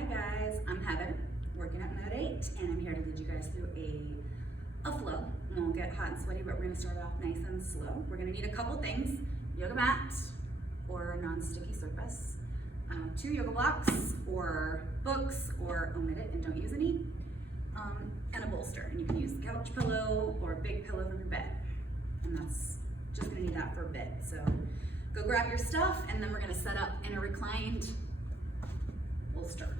Hi guys, I'm Heather, working at Med 8, and I'm here to lead you guys through a flow. We won't get hot and sweaty, but we're gonna start off nice and slow. We're gonna need a couple things: yoga mat or a non-sticky surface, 2 yoga blocks or books, or omit it and don't use any, and a bolster. And you can use a couch pillow or a big pillow from your bed. And that's just gonna need that for a bit. So go grab your stuff, and then we're gonna set up in a reclined bolster.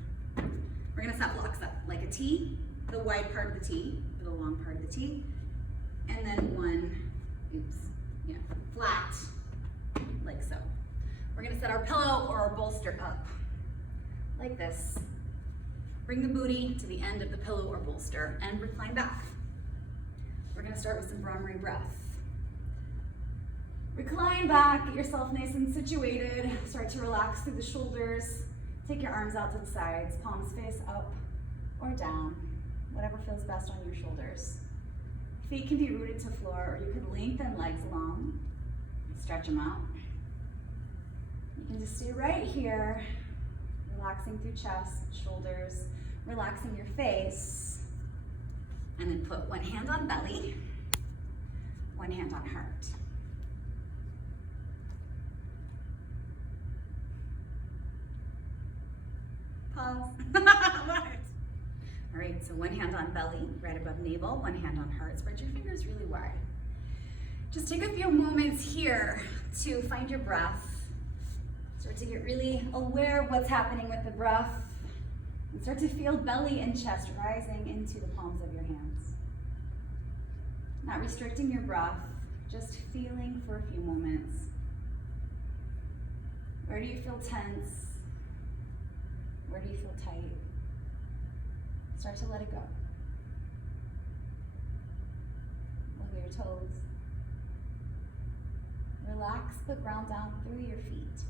We're gonna set blocks up like a T, the wide part of the T, or the long part of the T, and then one, flat, like so. We're gonna set our pillow or our bolster up, like this. Bring the booty to the end of the pillow or bolster and recline back. We're gonna start with some Brahmari breath. Recline back, get yourself nice and situated. Start to relax through the shoulders. Take your arms out to the sides, palms face up or down, whatever feels best on your shoulders. Feet can be rooted to floor, or you can lengthen legs long, stretch them out. You can just stay right here, relaxing through chest, shoulders, relaxing your face, and then put one hand on belly, one hand on heart. Pause. All right, so one hand on belly, right above navel, one hand on heart. Spread your fingers really wide. Just take a few moments here to find your breath. Start to get really aware of what's happening with the breath. And start to feel belly and chest rising into the palms of your hands. Not restricting your breath, just feeling for a few moments. Where do you feel tense? Where do you feel tight? Start to let it go. Wiggle your toes. Relax, but ground down through your feet. So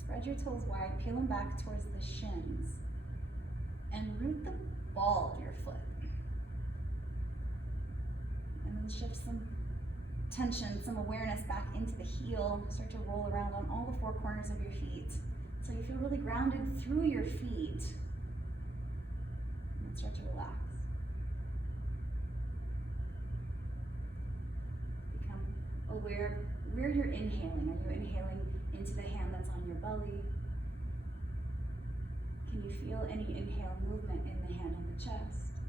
spread your toes wide, peel them back towards the shins, and root the ball of your foot. And then shift some tension, some awareness back into the heel. Start to roll around on all the 4 corners of your feet. So you feel really grounded through your feet. And then start to relax. Become aware of where you're inhaling. Are you inhaling into the hand that's on your belly? Can you feel any inhale movement in the hand on the chest?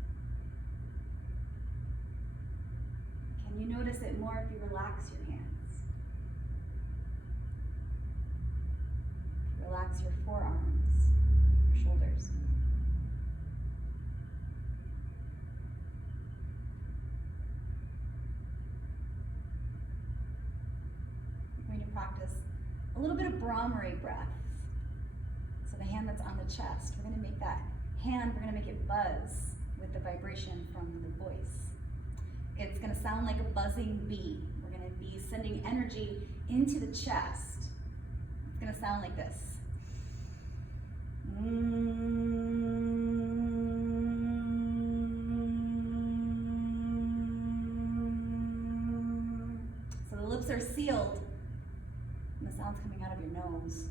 Can you notice it more if you relax your hands? Relax your forearms, your shoulders. We're going to practice a little bit of Brahmari breath. So the hand that's on the chest, we're going to make that hand, we're going to make it buzz with the vibration from the voice. It's going to sound like a buzzing bee. We're going to be sending energy into the chest. It's going to sound like this. So the lips are sealed and the sound's coming out of your nose.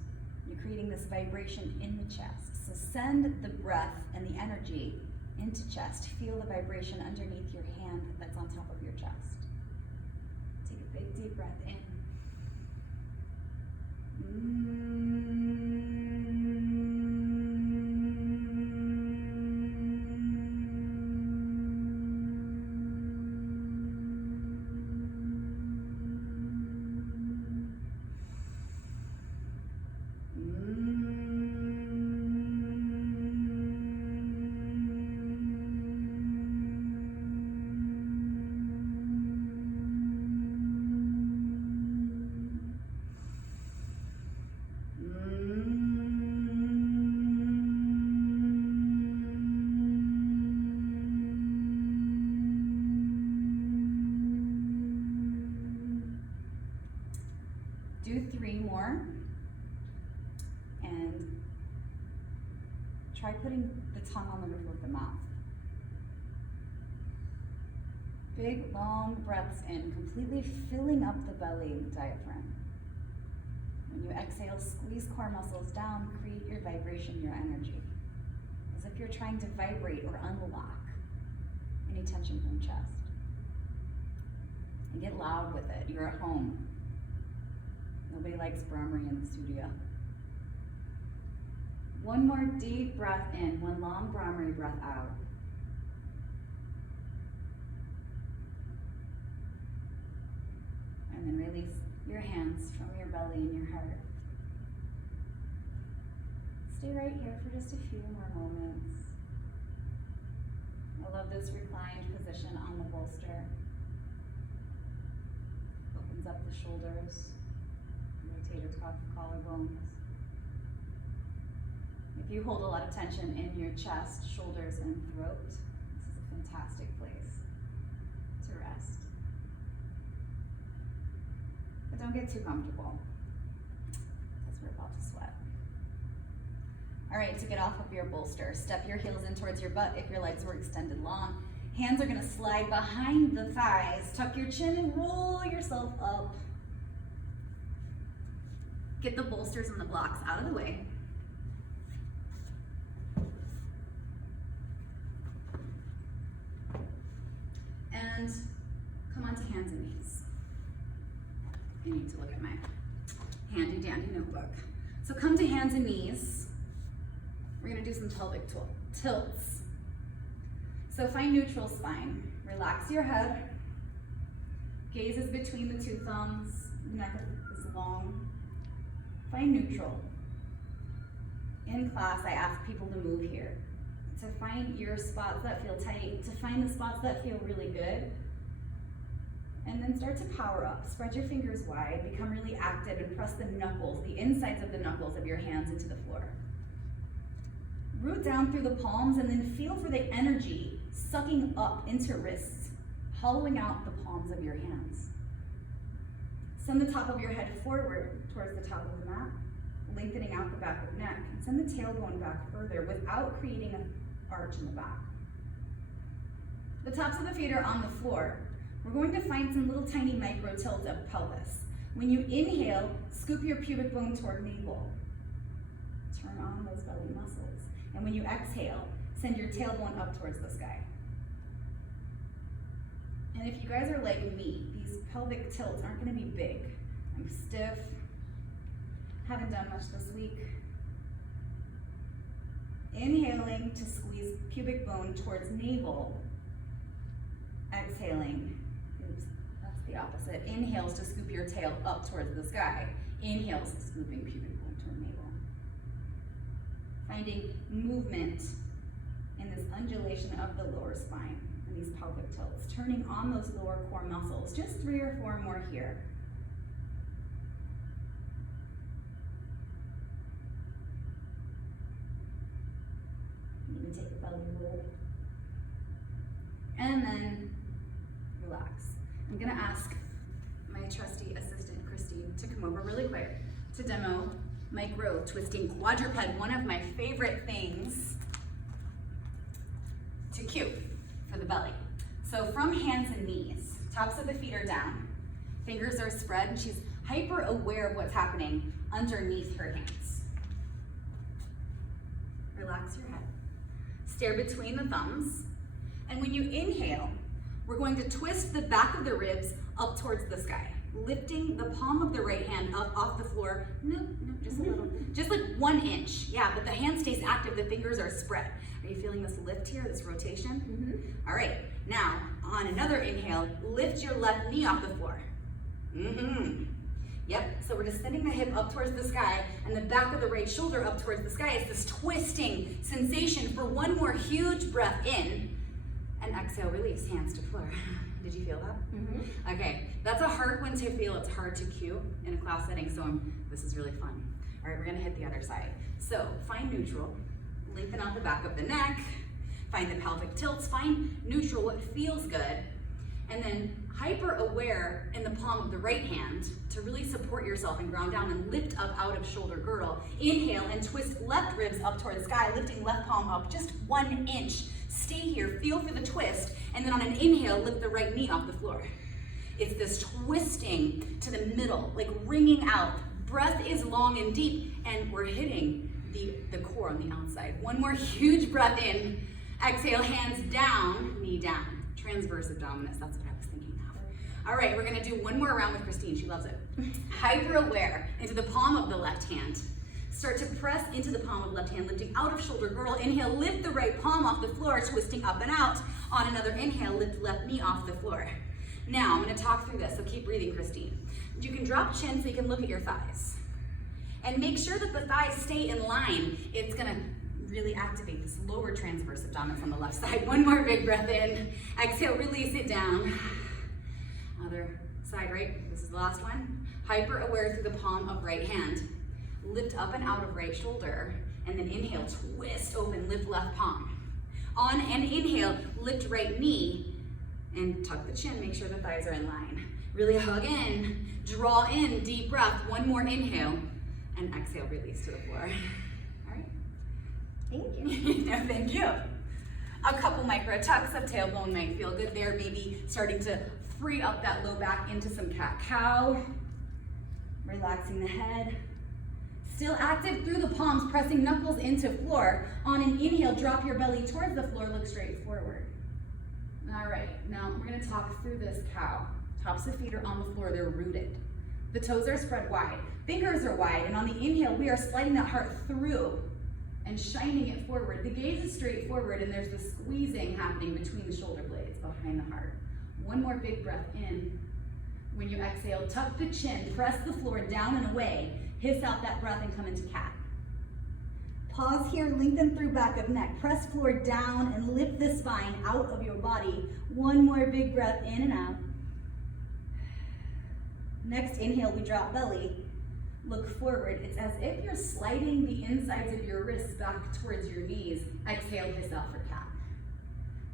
You're creating this vibration in the chest. So send the breath and the energy into chest. Feel the vibration underneath your hand that's on top of your chest. Take a big deep breath in. Do 3 more, and try putting the tongue on the roof of the mouth. Big, long breaths in, completely filling up the belly and diaphragm. When you exhale, squeeze core muscles down, create your vibration, your energy. As if you're trying to vibrate or unlock any tension from your chest. And get loud with it. You're at home. Nobody likes Brahmari in the studio. One more deep breath in, one long Brahmari breath out. And then release your hands from your belly and your heart. Stay right here for just a few more moments. I love this reclined position on the bolster. Opens up the shoulders, rotator cuff, collarbones. If you hold a lot of tension in your chest, shoulders, and throat, this is a fantastic place to rest. But don't get too comfortable, because we're about to sweat. All right, to get off of your bolster, step your heels in towards your butt if your legs were extended long. Hands are gonna slide behind the thighs. Tuck your chin and roll yourself up. Get the bolsters and the blocks out of the way. And come onto hands and knees. You need to look at my handy dandy notebook. So come to hands and knees. We're gonna do some pelvic tilts. So find neutral spine. Relax your head. Gaze is between the two thumbs. Neck is long. Find neutral. In class, I ask people to move here, to find your spots that feel tight, to find the spots that feel really good, and then start to power up. Spread your fingers wide, become really active, and press the knuckles, the insides of the knuckles of your hands into the floor. Root down through the palms and then feel for the energy sucking up into wrists, hollowing out the palms of your hands. Send the top of your head forward towards the top of the mat, lengthening out the back of the neck. And send the tailbone back further without creating an arch in the back. The tops of the feet are on the floor. We're going to find some little tiny micro tilts of pelvis. When you inhale, scoop your pubic bone toward navel. Turn on those belly muscles. And when you exhale, send your tailbone up towards the sky. And if you guys are like me, these pelvic tilts aren't gonna be big. I'm stiff, haven't done much this week. Inhaling to squeeze pubic bone towards navel. Exhaling, oops, that's the opposite. Inhales to scoop your tail up towards the sky. Inhales, scooping pubic bone toward navel. Finding movement in this undulation of the lower spine and these pelvic tilts, turning on those lower core muscles. Just 3 or 4 more here. Maybe take a belly roll. And then relax. I'm gonna ask my trusty assistant, Christine, to come over really quick to demo micro twisting quadruped, one of my favorite things to cue for the belly. So from hands and knees, tops of the feet are down, fingers are spread, and she's hyper aware of what's happening underneath her hands. Relax your head. Stare between the thumbs. And when you inhale, we're going to twist the back of the ribs up towards the sky, lifting the palm of the right hand up off the floor. No, just a little, just like 1 inch. Yeah, but the hand stays active, the fingers are spread. Are you feeling this lift here, this rotation? Mm-hmm. All right, now on another inhale, lift your left knee off the floor. Mm-hmm. Yep, so we're just sending the hip up towards the sky and the back of the right shoulder up towards the sky. It's this twisting sensation for 1 more huge breath in. And exhale, release, hands to floor. Did you feel that? Mm-hmm. Okay, that's a hard one to feel. It's hard to cue in a class setting, so this is really fun. All right, we're gonna hit the other side. So find neutral, lengthen out the back of the neck, find the pelvic tilts, find neutral, what feels good, and then hyper aware in the palm of the right hand to really support yourself and ground down and lift up out of shoulder girdle. Inhale and twist left ribs up toward the sky, lifting left palm up just 1 inch. Stay here, feel for the twist, and then on an inhale, lift the right knee off the floor. It's this twisting to the middle, like wringing out, Breath is long and deep, and we're hitting the core on the outside. One more huge breath in. Exhale, hands down, knee down. Transverse abdominis, that's what I was thinking of. All right, we're gonna do one more round with Christine, she loves it. Hyper aware into the palm of the left hand. Start to press into the palm of the left hand, lifting out of shoulder girdle. Inhale, lift the right palm off the floor, twisting up and out. On another inhale, lift left knee off the floor. Now, I'm gonna talk through this, so keep breathing, Christine. You can drop chin so you can look at your thighs. And make sure that the thighs stay in line. It's gonna really activate this lower transverse abdominis on the left side. One more big breath in. Exhale, release it down. Other side, right? This is the last one. Hyper aware through the palm of right hand. Lift up and out of right shoulder. And then inhale, twist open, lift left palm. On an inhale, lift right knee and tuck the chin. Make sure the thighs are in line. Really hug in, draw in, deep breath. One more inhale. And exhale, release to the floor. All right? Thank you. No, thank you. A couple micro tucks of tailbone might feel good there. Maybe starting to free up that low back into some cat-cow. Relaxing the head. Still active through the palms, pressing knuckles into floor. On an inhale, drop your belly towards the floor, look straight forward. All right, now we're gonna talk through this cow. Tops of feet are on the floor, they're rooted. The toes are spread wide, fingers are wide, and on the inhale, we are sliding that heart through and shining it forward. The gaze is straight forward, and there's the squeezing happening between the shoulder blades behind the heart. One more big breath in. When you exhale, tuck the chin, press the floor down and away, hiss out that breath and come into cat. Pause here, lengthen through back of neck, press floor down and lift the spine out of your body. One more big breath in and out. Next inhale, we drop belly, look forward. It's as if you're sliding the insides of your wrists back towards your knees. Exhale, hiss out for cat.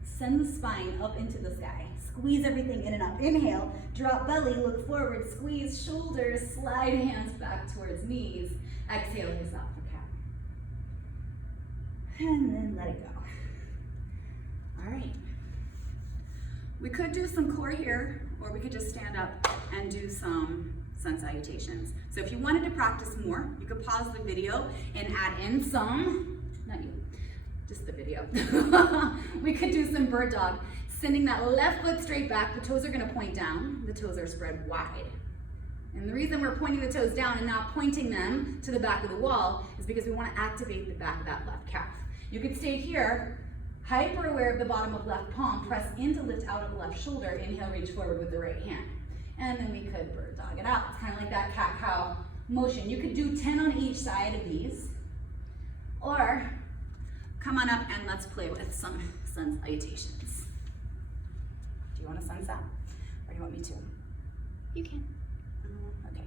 Send the spine up into the sky. Squeeze everything in and up. Inhale, drop belly, look forward, squeeze shoulders, slide hands back towards knees. Exhale, hiss out for cat. And then let it go. All right. We could do some core here, or we could just stand up and do some sun salutations. So if you wanted to practice more, you could pause the video and add in some, not you, just the video. We could do some bird dog, sending that left foot straight back. The toes are gonna point down. The toes are spread wide. And the reason we're pointing the toes down and not pointing them to the back of the wall is because we wanna activate the back of that left calf. You could stay here, hyper aware of the bottom of left palm, press into lift out of left shoulder, inhale, reach forward with the right hand. And then we could bird dog it out. It's kind of like that cat-cow motion. You could do 10 on each side of these, or come on up and let's play with some sun salutations. Do you want a sunset, or do you want me to? You can. Okay.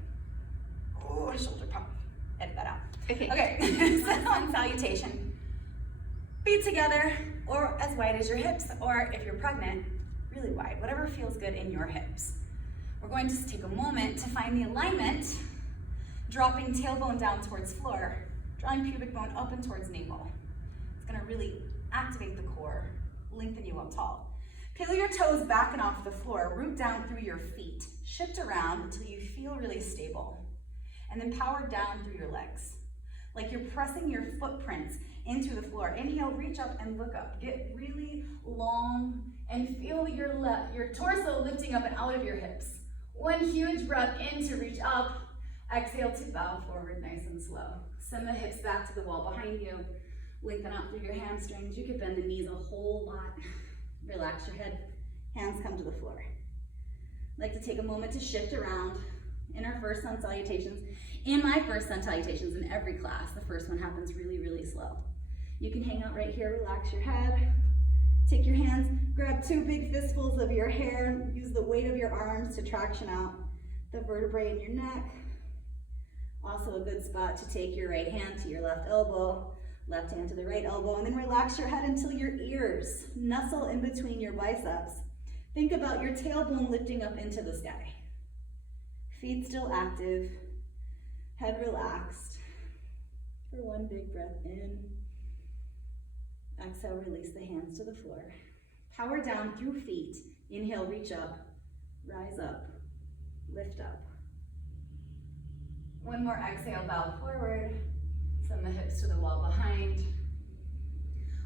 Oh, shoulder pump. Edit that out. Okay. Sun salutation. Feet together, or as wide as your hips, or if you're pregnant, really wide, whatever feels good in your hips. We're going to take a moment to find the alignment, dropping tailbone down towards floor, drawing pubic bone up and towards navel. It's gonna really activate the core, lengthen you up tall. Peel your toes back and off the floor, root down through your feet, shift around until you feel really stable, and then power down through your legs. Like you're pressing your footprints into the floor. Inhale, reach up and look up. Get really long and feel your torso lifting up and out of your hips. One huge breath in to reach up. Exhale to bow forward nice and slow. Send the hips back to the wall behind you. Lengthen out through your hamstrings. You could bend the knees a whole lot. Relax your head. Hands come to the floor. I'd like to take a moment to shift around in our first sun salutations. In my first sun salutations in every class, the first one happens really, really slow. You can hang out right here, relax your head. Take your hands, grab two big fistfuls of your hair, use the weight of your arms to traction out the vertebrae in your neck. Also a good spot to take your right hand to your left elbow, left hand to the right elbow, and then relax your head until your ears nestle in between your biceps. Think about your tailbone lifting up into the sky. Feet still active, head relaxed. For one big breath in. Exhale, release the hands to the floor. Power down through feet. Inhale, reach up, rise up, lift up. One more exhale, bow forward. Send the hips to the wall behind.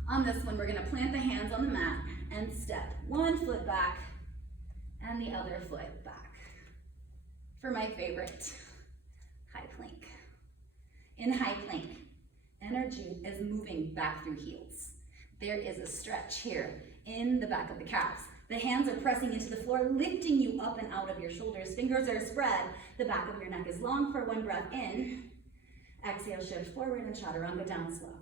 On this one, we're gonna plant the hands on the mat and step one foot back and the other foot back. For my favorite, high plank. In high plank, energy is moving back through heels. There is a stretch here in the back of the calves. The hands are pressing into the floor, lifting you up and out of your shoulders. Fingers are spread. The back of your neck is long for one breath in. Exhale, shift forward and chaturanga down slow.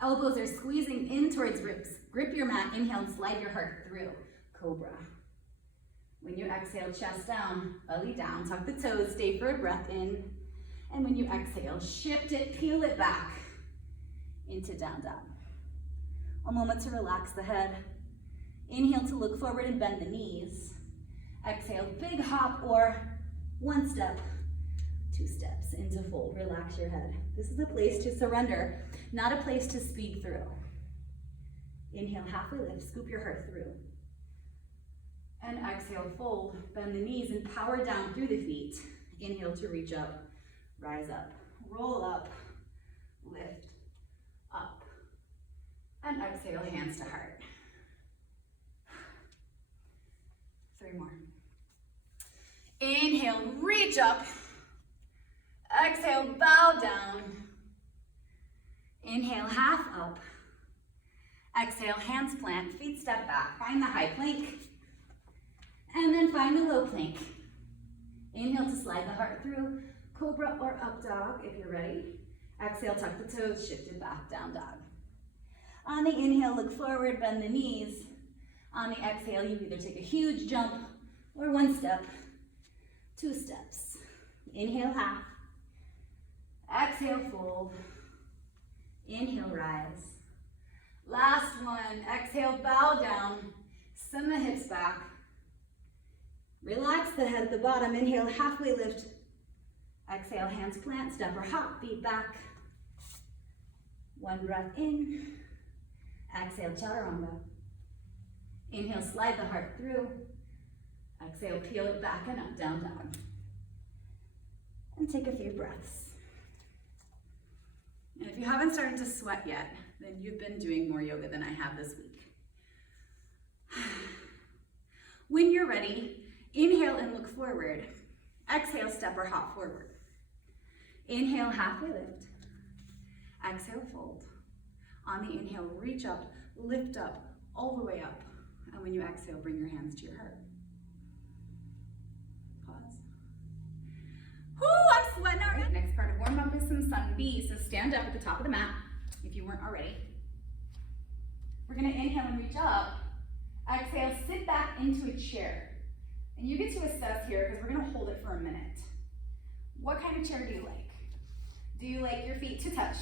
Elbows are squeezing in towards ribs. Grip your mat, inhale and slide your heart through. Cobra. When you exhale, chest down, belly down, tuck the toes, stay for a breath in. And when you exhale, shift it, peel it back into down dog. A moment to relax the head. Inhale to look forward and bend the knees. Exhale, big hop or one step, two steps into fold. Relax your head. This is a place to surrender, not a place to speed through. Inhale, halfway lift, scoop your heart through. And exhale, fold, bend the knees and power down through the feet. Inhale to reach up, rise up, roll up, lift, up. And exhale, hands to heart. 3 more. Inhale, reach up. Exhale, bow down. Inhale, half up. Exhale, hands plant, feet step back. Find the high plank. And then find the low plank. Inhale to slide the heart through. Cobra or up dog if you're ready. Exhale, tuck the toes, shift it back, down dog. On the inhale, look forward, bend the knees. On the exhale, you either take a huge jump or one step, 2 steps. Inhale, half. Exhale, fold. Inhale, rise. Last one. Exhale, bow down. Send the hips back. Relax the head at the bottom. Inhale, halfway lift. Exhale, hands plant, step or hop, feet back. One breath in. Exhale, chaturanga. Inhale, slide the heart through. Exhale, peel it back and up, down dog. And take a few breaths. And if you haven't started to sweat yet, then you've been doing more yoga than I have this week. When you're ready, inhale and look forward. Exhale, step or hop forward. Inhale, halfway lift. Exhale, fold. On the inhale, reach up, lift up, all the way up. And when you exhale, bring your hands to your heart. Pause. Whoo, I'm sweating already. Next part of warm up is some sun B's. So stand up at the top of the mat, if you weren't already. We're gonna inhale and reach up. Exhale, sit back into a chair. And you get to assess here, because we're gonna hold it for a minute. What kind of chair do you like? Do you like your feet to touch?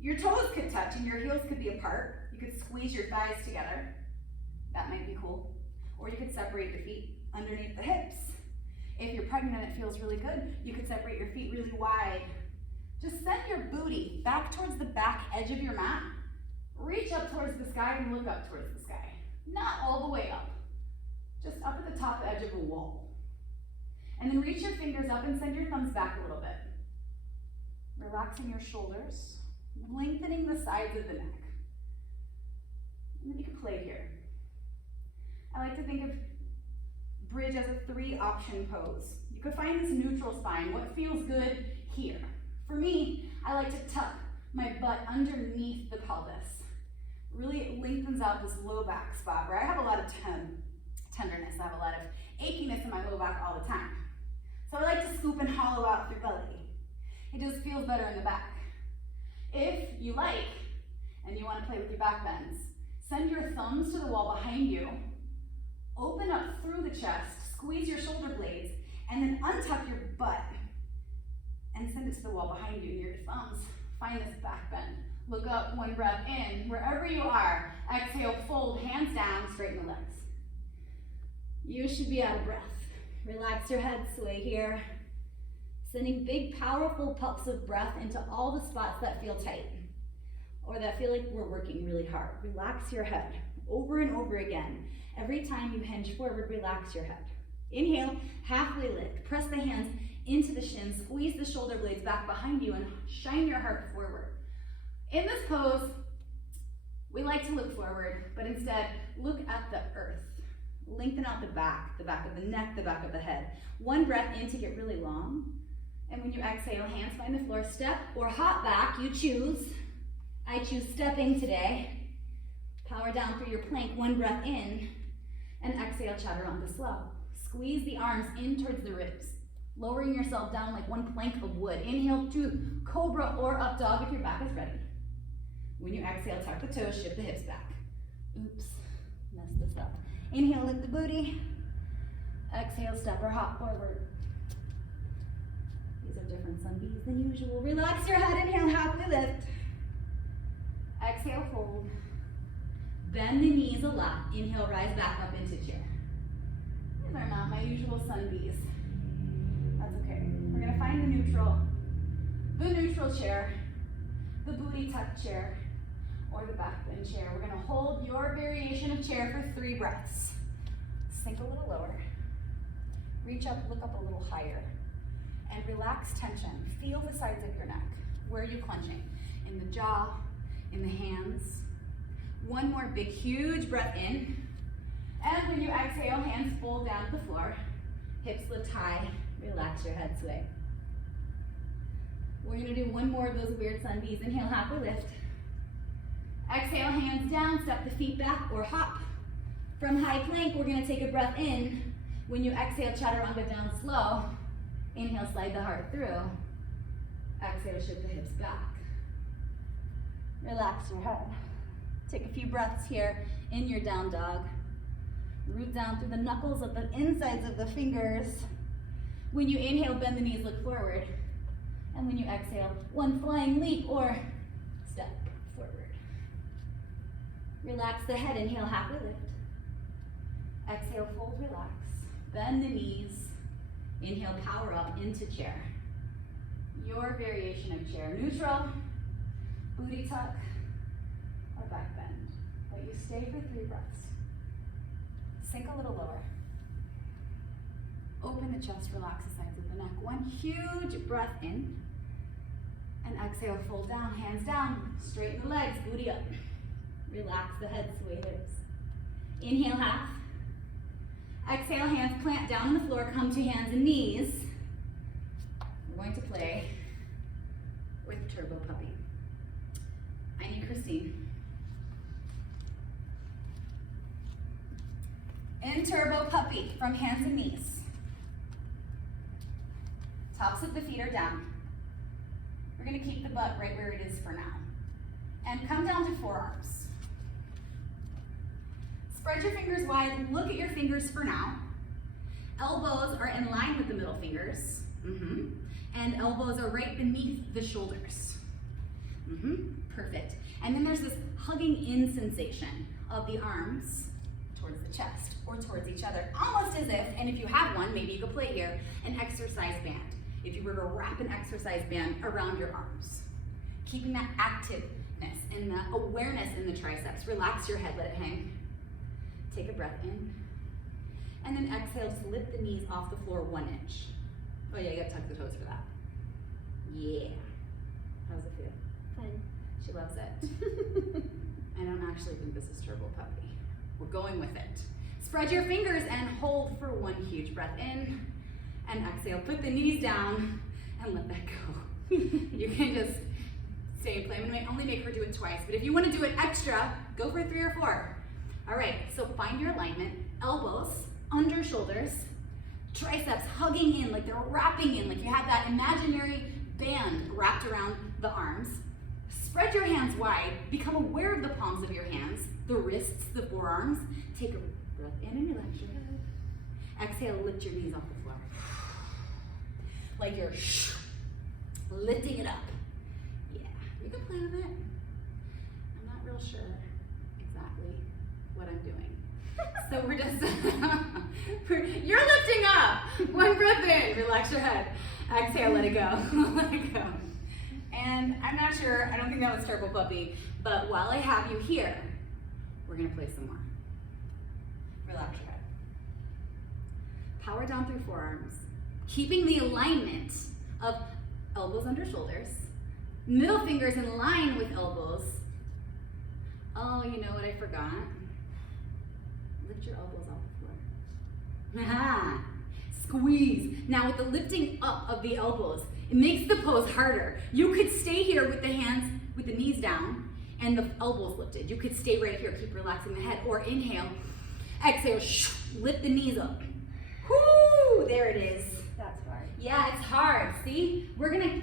Your toes could touch and your heels could be apart. You could squeeze your thighs together. That might be cool. Or you could separate your feet underneath the hips. If you're pregnant and it feels really good, you could separate your feet really wide. Just send your booty back towards the back edge of your mat. Reach up towards the sky and look up towards the sky. Not all the way up. Just up at the top edge of a wall. And then reach your fingers up and send your thumbs back a little bit. Relaxing your shoulders, lengthening the sides of the neck. And then you can play here. I like to think of bridge as a 3-option pose. You could find this neutral spine, what feels good here. For me, I like to tuck my butt underneath the pelvis. Really it lengthens out this low back spot where I have a lot of tenderness. I have a lot of achiness in my low back all the time. So I like to scoop and hollow out through belly. It just feels better in the back. If you like, and you want to play with your back bends, send your thumbs to the wall behind you, open up through the chest, squeeze your shoulder blades, and then untuck your butt and send it to the wall behind you near your thumbs. Find this back bend. Look up, one breath in, wherever you are. Exhale, fold, hands down, straighten the legs. You should be out of breath. Relax your head, sway here. Sending big, powerful puffs of breath into all the spots that feel tight or that feel like we're working really hard. Relax your head over and over again. Every time you hinge forward, relax your head. Inhale, halfway lift. Press the hands into the shins, squeeze the shoulder blades back behind you and shine your heart forward. In this pose, we like to look forward, but instead look at the earth. Lengthen out the back of the neck, the back of the head. One breath in to get really long. And when you exhale, hands find the floor, step or hop back, you choose. I choose stepping today. Power down through your plank, one breath in, and exhale, chaturanga slow. Squeeze the arms in towards the ribs, lowering yourself down like one plank of wood. Inhale to cobra or up dog if your back is ready. When you exhale, tuck the toes, shift the hips back. Oops, messed this up. Inhale, lift the booty. Exhale, step or hop forward. These are different sun bees than usual. Relax your head, inhale, halfway lift. Exhale, fold. Bend the knees a lot. Inhale, rise back up into chair. These are not my usual sun bees. That's okay. We're gonna find the neutral chair, the booty tuck chair, or the back bend chair. We're gonna hold your variation of chair for 3 breaths. Sink a little lower. Reach up, look up a little higher. And relax tension. Feel the sides of your neck. Where are you clenching? In the jaw, in the hands. One more big, huge breath in. And when you exhale, hands fold down to the floor. Hips lift high. Relax your head sway. We're gonna do one more of those weird sun bees. Inhale, halfway lift. Exhale, hands down, step the feet back or hop. From high plank, we're gonna take a breath in. When you exhale, chaturanga down slow. Inhale, slide the heart through. Exhale, shift the hips back. Relax your head. Take a few breaths here in your down dog. Root down through the knuckles of the insides of the fingers. When you inhale, bend the knees, look forward. And when you exhale, one flying leap or step forward. Relax the head, inhale, halfway lift. Exhale, fold, relax. Bend the knees. Inhale, power up into chair. Your variation of chair. Neutral, booty tuck, or back bend. But you stay for 3 breaths. Sink a little lower. Open the chest, relax the sides of the neck. One huge breath in. And exhale, fold down, hands down. Straighten the legs, booty up. Relax the head, sway hips. Inhale, half. Exhale, hands plant down on the floor, come to hands and knees. We're going to play with Turbo Puppy. I need Christine. In Turbo Puppy, from hands and knees. Tops of the feet are down. We're gonna keep the butt right where it is for now. And come down to forearms. Spread your fingers wide, look at your fingers for now. Elbows are in line with the middle fingers. And elbows are right beneath the shoulders. Perfect. And then there's this hugging in sensation of the arms towards the chest or towards each other, almost as if, and if you have one, maybe you could play here, an exercise band. If you were to wrap an exercise band around your arms, keeping that activeness and the awareness in the triceps. Relax your head, let it hang. Take a breath in. And then exhale, just lift the knees off the floor 1 inch. Oh yeah, you gotta tuck the toes for that. Yeah. How does it feel? Fine. She loves it. I don't actually think this is Turbo Puppy. We're going with it. Spread your fingers and hold for 1 huge breath in. And exhale, put the knees down and let that go. You can just stay in play. I'm gonna only make her do it twice, but if you wanna do it extra, go for 3 or 4. All right, so find your alignment. Elbows under shoulders, triceps hugging in like they're wrapping in, like you have that imaginary band wrapped around the arms. Spread your hands wide, become aware of the palms of your hands, the wrists, the forearms. Take a breath in and relax your head. Exhale, lift your knees off the floor. Like you're lifting it up. Yeah, you can play with it. I'm not real sure exactly what I'm doing. So we're just, you're lifting up. 1 breath in, relax your head. Exhale, let it go, let it go. And I'm not sure, I don't think that was Turbo Puppy, but while I have you here, we're gonna play some more. Relax your head. Power down through forearms. keeping the alignment of elbows under shoulders, middle fingers in line with elbows. Oh, you know what I forgot? Lift your elbows off the floor. Aha! Squeeze. Now with the lifting up of the elbows, it makes the pose harder. You could stay here with the hands, with the knees down and the elbows lifted. You could stay right here, keep relaxing the head, or inhale, exhale, lift the knees up. Whoo, there it is. That's hard. Yeah, it's hard. See, we're gonna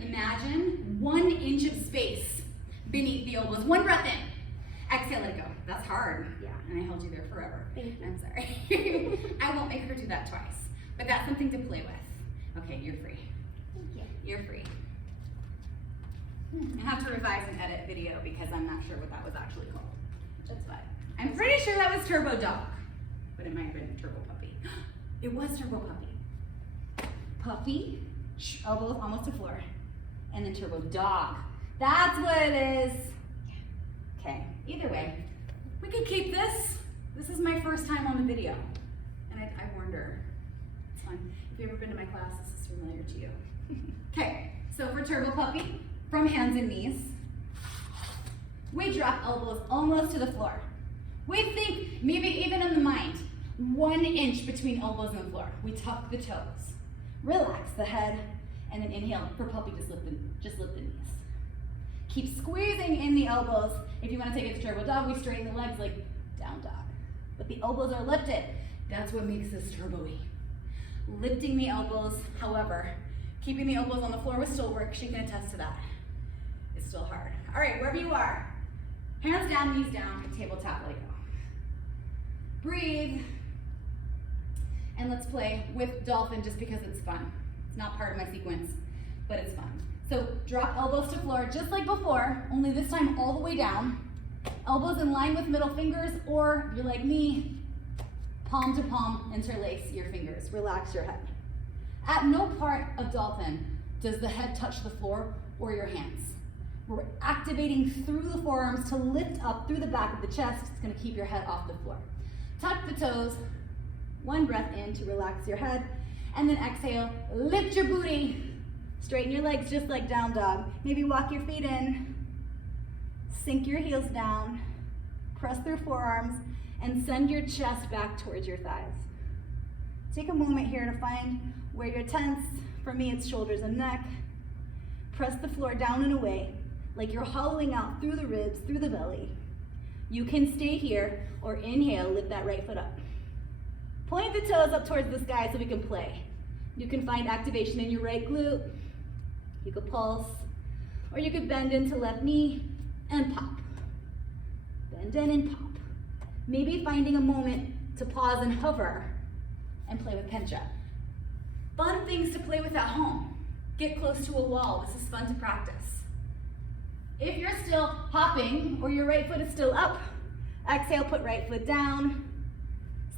imagine 1 inch of space beneath the elbows. 1 breath in. Exhale, let it go. That's hard. Yeah. And I held you there forever. Thank you. I'm sorry. I won't make her do that twice. But that's something to play with. Okay, you're free. Thank you. You're free. I have to revise and edit video because I'm not sure what that was actually called. That's fine. I'm pretty sure that was Turbo Dog, but it might have been Turbo Puppy. It was Turbo Puppy. Puppy, elbows almost to floor, and then Turbo Dog. That's what it is. Okay, either way, we could keep this. This is my first time on the video, and I warned her. It's fun. If you've ever been to my class, this is familiar to you. Okay, so for Turbo Puppy, from hands and knees, we drop elbows almost to the floor. We think, maybe even in the mind, 1 inch between elbows and the floor. We tuck the toes, relax the head, and then inhale. For puppy, just lift the knees. Keep squeezing in the elbows. If you want to take it to Turbo Dog, we straighten the legs like down dog. But the elbows are lifted. That's what makes this turbo-y. Lifting the elbows, however, keeping the elbows on the floor will still work. She can attest to that. It's still hard. All right, wherever you are, hands down, knees down, table tap, let it go. Breathe. And let's play with dolphin just because it's fun. It's not part of my sequence, but it's fun. So drop elbows to floor just like before, only this time all the way down. Elbows in line with middle fingers, or if you're like me, palm to palm, interlace your fingers. Relax your head. At no part of dolphin does the head touch the floor or your hands. We're activating through the forearms to lift up through the back of the chest. It's gonna keep your head off the floor. Tuck the toes, 1 breath in to relax your head, and then exhale, lift your booty. Straighten your legs just like down dog. Maybe walk your feet in, sink your heels down, press through forearms, and send your chest back towards your thighs. Take a moment here to find where you're tense. For me, it's shoulders and neck. Press the floor down and away, like you're hollowing out through the ribs, through the belly. You can stay here, or inhale, lift that right foot up. Point the toes up towards the sky so we can play. You can find activation in your right glute. You could pulse, or you could bend into left knee and pop. Bend in and pop. Maybe finding a moment to pause and hover and play with Pencha. Fun things to play with at home. Get close to a wall. This is fun to practice. If you're still hopping or your right foot is still up, exhale, put right foot down.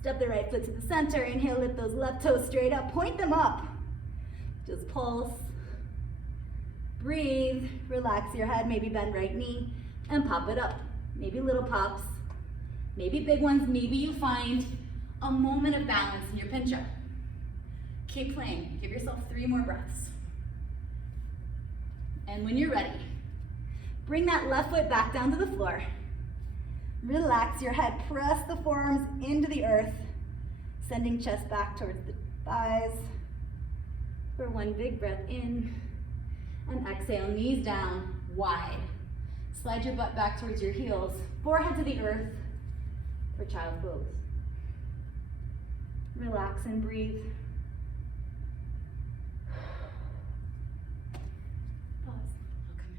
Step the right foot to the center. Inhale, lift those left toes straight up. Point them up. Just pulse. Breathe. Relax your head. Maybe bend right knee and pop it up. Maybe little pops. Maybe big ones. Maybe you find a moment of balance in your Pencha. Keep playing. Give yourself 3 more breaths. And when you're ready, bring that left foot back down to the floor. Relax your head. Press the forearms into the earth, sending chest back towards the thighs. For 1 big breath in, and exhale, knees down, wide. Slide your butt back towards your heels, forehead to the earth for child's pose. Relax and breathe. Pause. I'll come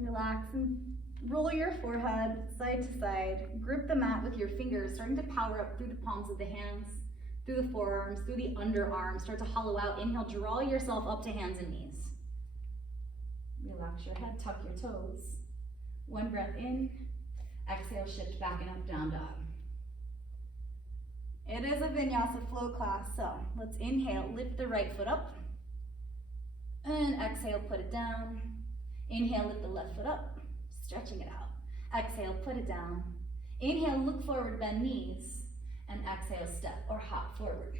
in. Relax and roll your forehead side to side. Grip the mat with your fingers, starting to power up through the palms of the hands, through the forearms, through the underarms. Start to hollow out. Inhale, draw yourself up to hands and knees. Relax your head, tuck your toes. 1 breath in. Exhale, shift back and up, down dog. It is a vinyasa flow class, so let's inhale, lift the right foot up. And exhale, put it down. Inhale, lift the left foot up, stretching it out. Exhale, put it down. Inhale, look forward, bend knees. And exhale, step or hop forward.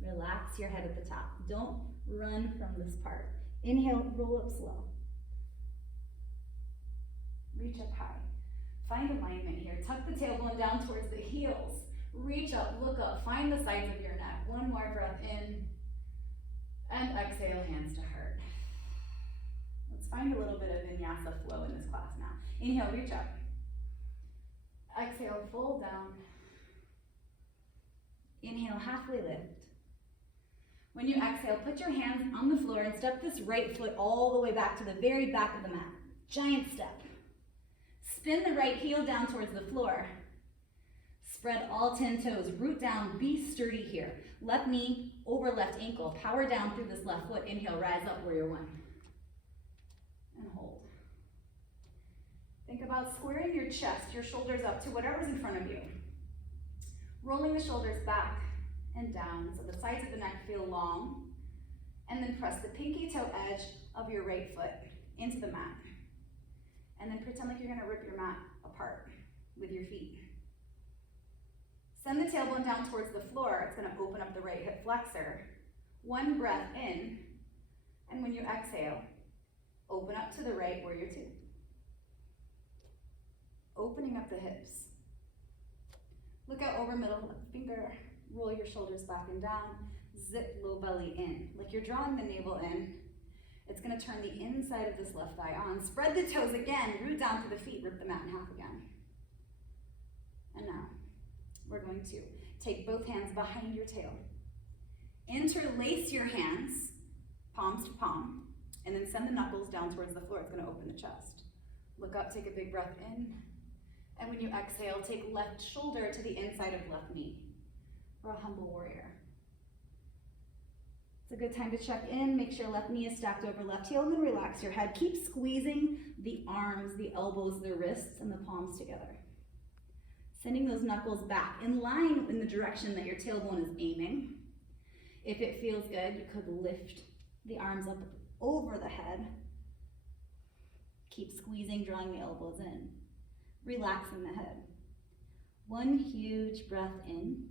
Relax your head at the top. Don't run from this part. Inhale, roll up slow. Reach up high. Find alignment here. Tuck the tailbone down towards the heels. Reach up, look up, find the sides of your neck. One more breath in. And exhale, hands to heart. Let's find a little bit of vinyasa flow in this class now. Inhale, reach up. Exhale, fold down. Inhale, halfway lift. When you exhale, put your hands on the floor and step this right foot all the way back to the very back of the mat. Giant step. Spin the right heel down towards the floor. Spread all 10 toes, root down, be sturdy here. Left knee over left ankle, power down through this left foot. Inhale, rise up, warrior one. And hold. Think about squaring your chest, your shoulders up to whatever's in front of you. Rolling the shoulders back and down so the sides of the neck feel long. And then press the pinky toe edge of your right foot into the mat. And then pretend like you're gonna rip your mat apart with your feet. Send the tailbone down towards the floor. It's gonna open up the right hip flexor. One breath in, and when you exhale, open up to the right, warrior two. Opening up the hips. Look out over middle finger, roll your shoulders back and down, zip low belly in. Like you're drawing the navel in. It's gonna turn the inside of this left thigh on. Spread the toes again, root down to the feet, rip the mat in half again. And now, we're going to take both hands behind your tail. Interlace your hands, palms to palm, and then send the knuckles down towards the floor. It's gonna open the chest. Look up, take a big breath in. And when you exhale, take left shoulder to the inside of left knee for a humble warrior. It's a good time to check in. Make sure left knee is stacked over left heel, and then relax your head. Keep squeezing the arms, the elbows, the wrists, and the palms together. Sending those knuckles back in line in the direction that your tailbone is aiming. If it feels good, you could lift the arms up over the head. Keep squeezing, drawing the elbows in. Relaxing the head. One huge breath in.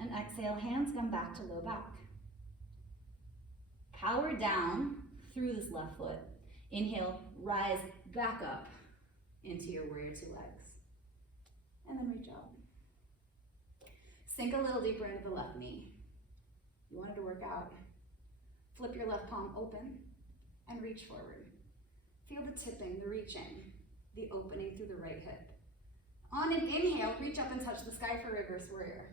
And exhale, hands come back to low back. Power down through this left foot. Inhale, rise back up into your warrior two legs. And then reach up. Sink a little deeper into the left knee. You want it to work out. Flip your left palm open and reach forward. Feel the tipping, the reaching, the opening through the right hip. On an inhale, reach up and touch the sky for reverse warrior.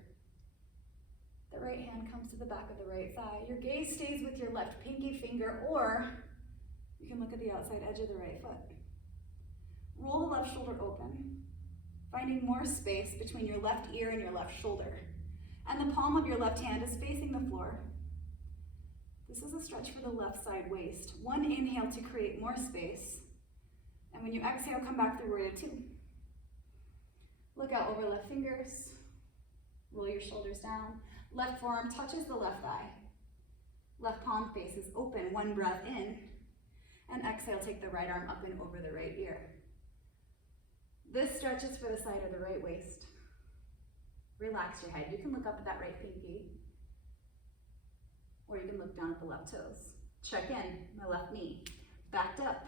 The right hand comes to the back of the right thigh. Your gaze stays with your left pinky finger, or you can look at the outside edge of the right foot. Roll the left shoulder open, finding more space between your left ear and your left shoulder. And the palm of your left hand is facing the floor. This is a stretch for the left side waist. One inhale to create more space. And when you exhale, come back through warrior two. Look out over left fingers. Roll your shoulders down. Left forearm touches the left thigh. Left palm faces open. One breath in. And exhale, take the right arm up and over the right ear. This stretches for the side of the right waist. Relax your head. You can look up at that right pinky, or you can look down at the left toes. Check in, my left knee, backed up.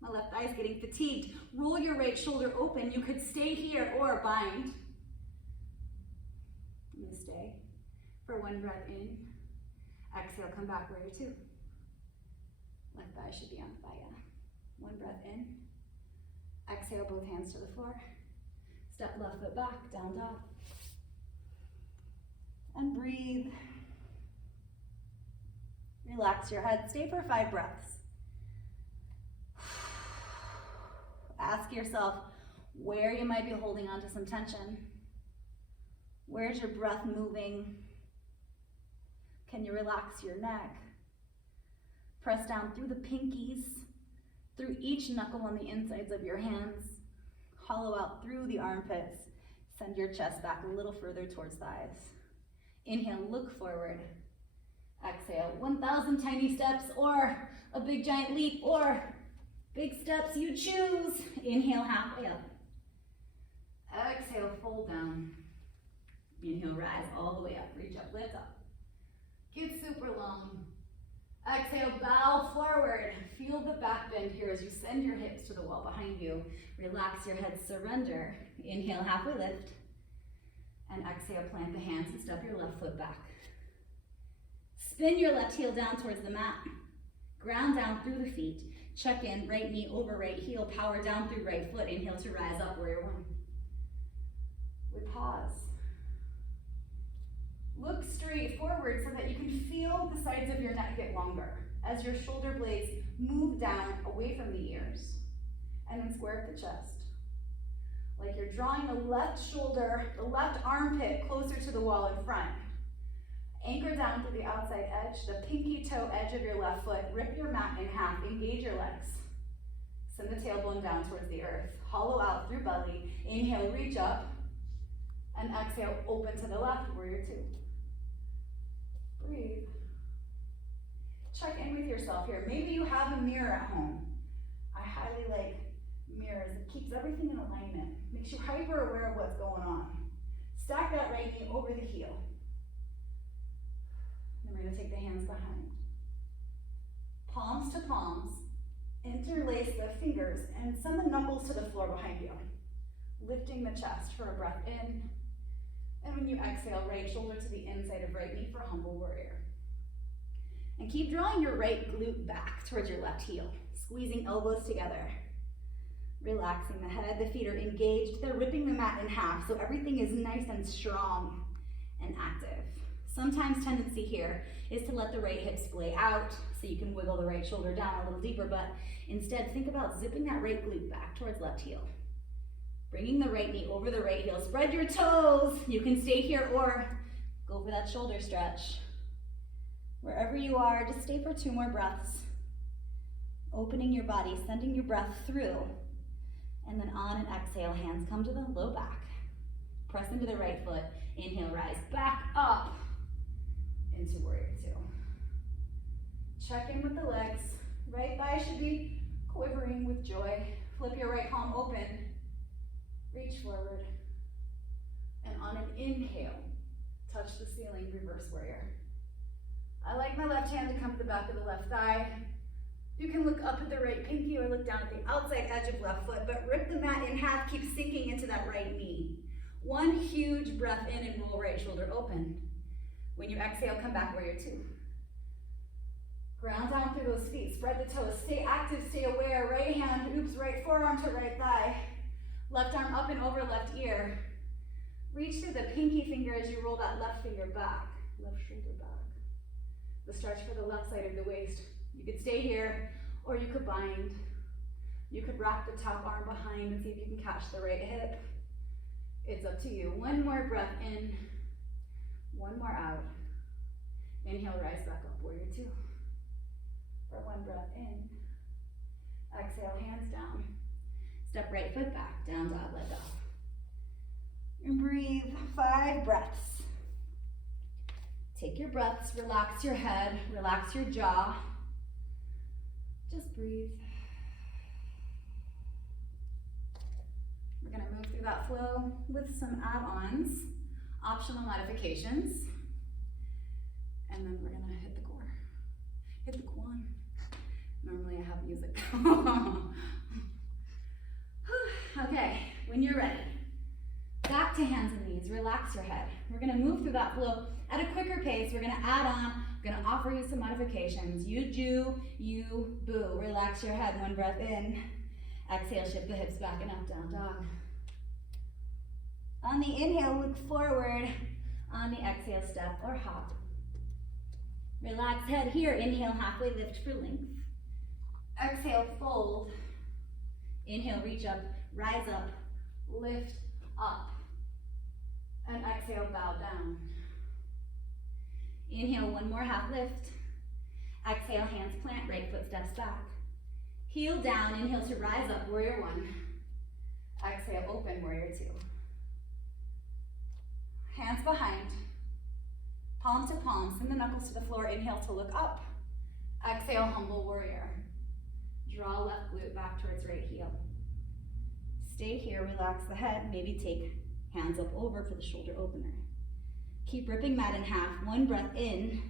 My left thigh is getting fatigued. Roll your right shoulder open. You could stay here or bind. I'm gonna stay for one breath in. Exhale, come back, warrior two. Left thigh should be on the thigh, yeah. One breath in. Exhale, both hands to the floor. Step left foot back, down dog. And breathe. Relax your head. Stay for 5 breaths. Ask yourself where you might be holding on to some tension. Where's your breath moving? Can you relax your neck? Press down through the pinkies, through each knuckle on the insides of your hands. Hollow out through the armpits. Send your chest back a little further towards thighs. Inhale, look forward. Exhale, 1,000 tiny steps, or a big giant leap, or big steps, you choose. Inhale, halfway up. Exhale, fold down. Inhale, rise all the way up. Reach up, lift up. Get super long. Exhale, bow forward. Feel the back bend here as you send your hips to the wall behind you. Relax your head, surrender. Inhale, halfway lift. And exhale, plant the hands and step your left foot back. Spin your left heel down towards the mat. Ground down through the feet. Check in, right knee over right heel. Power down through right foot. Inhale to rise up, warrior one. We pause. Look straight forward so that you can feel the sides of your neck get longer as your shoulder blades move down away from the ears. And then square up the chest. Like you're drawing the left shoulder, the left armpit closer to the wall in front. Anchor down to the outside edge, the pinky toe edge of your left foot. Rip your mat in half, engage your legs. Send the tailbone down towards the earth. Hollow out through belly. Inhale, reach up. And exhale, open to the left, warrior two. Breathe. Check in with yourself here. Maybe you have a mirror at home. I highly like mirrors. It keeps everything in alignment. Makes you hyper aware of what's going on. Stack that right knee over the heel. Then we're going to take the hands behind. Palms to palms. Interlace the fingers and send the knuckles to the floor behind you. Lifting the chest for a breath in. And when you exhale, right shoulder to the inside of right knee for humble warrior. And keep drawing your right glute back towards your left heel. Squeezing elbows together. Relaxing the head, the feet are engaged. They're ripping the mat in half, so everything is nice and strong and active. Sometimes tendency here is to let the right hip splay out so you can wiggle the right shoulder down a little deeper, but instead think about zipping that right glute back towards left heel. Bringing the right knee over the right heel. Spread your toes. You can stay here or go for that shoulder stretch. Wherever you are, just stay for 2 more breaths. Opening your body, sending your breath through. And then on an exhale, hands come to the low back. Press into the right foot. Inhale, rise back up into warrior two. Check in with the legs. Right thigh should be quivering with joy. Flip your right palm open. Reach forward. And on an inhale, touch the ceiling, reverse warrior. I like my left hand to come to the back of the left thigh. You can look up at the right pinky or look down at the outside edge of left foot, but rip the mat in half, keep sinking into that right knee. One huge breath in and roll right shoulder open. When you exhale, come back warrior two. Ground down through those feet, spread the toes, stay active, stay aware. Right hand, right forearm to right thigh. Left arm up and over left ear. Reach through the pinky finger as you roll that left finger back, left shoulder back. The stretch for the left side of the waist. You could stay here, or you could bind. You could wrap the top arm behind and see if you can catch the right hip. It's up to you. One more breath in, one more out. Inhale, rise back up, warrior two. For one breath in. Exhale, hands down. Step right foot back, down dog, let go. And breathe, 5 breaths. Take your breaths, relax your head, relax your jaw. Just breathe. We're gonna move through that flow with some add-ons, optional modifications, and then we're gonna hit the core. Hit the quan. Normally I have music. Okay, when you're ready, back to hands and knees, relax your head. We're gonna move through that flow at a quicker pace. We're gonna add on, we're gonna offer you some modifications. You do, you boo. Relax your head, one breath in. Exhale, shift the hips back and up, down dog. On the inhale, look forward. On the exhale, step or hop. Relax head here, inhale, halfway lift for length. Exhale, fold. Inhale, reach up, rise up, lift up. And exhale, bow down. Inhale, one more half lift. Exhale, hands plant, right foot steps back. Heel down, inhale to rise up, warrior one. Exhale, open, warrior two. Hands behind. Palm to palm, send the knuckles to the floor, inhale to look up. Exhale, humble warrior. Draw left glute back towards right heel. Stay here, relax the head, maybe take hands up over for the shoulder opener. Keep ripping mat in half, one breath in.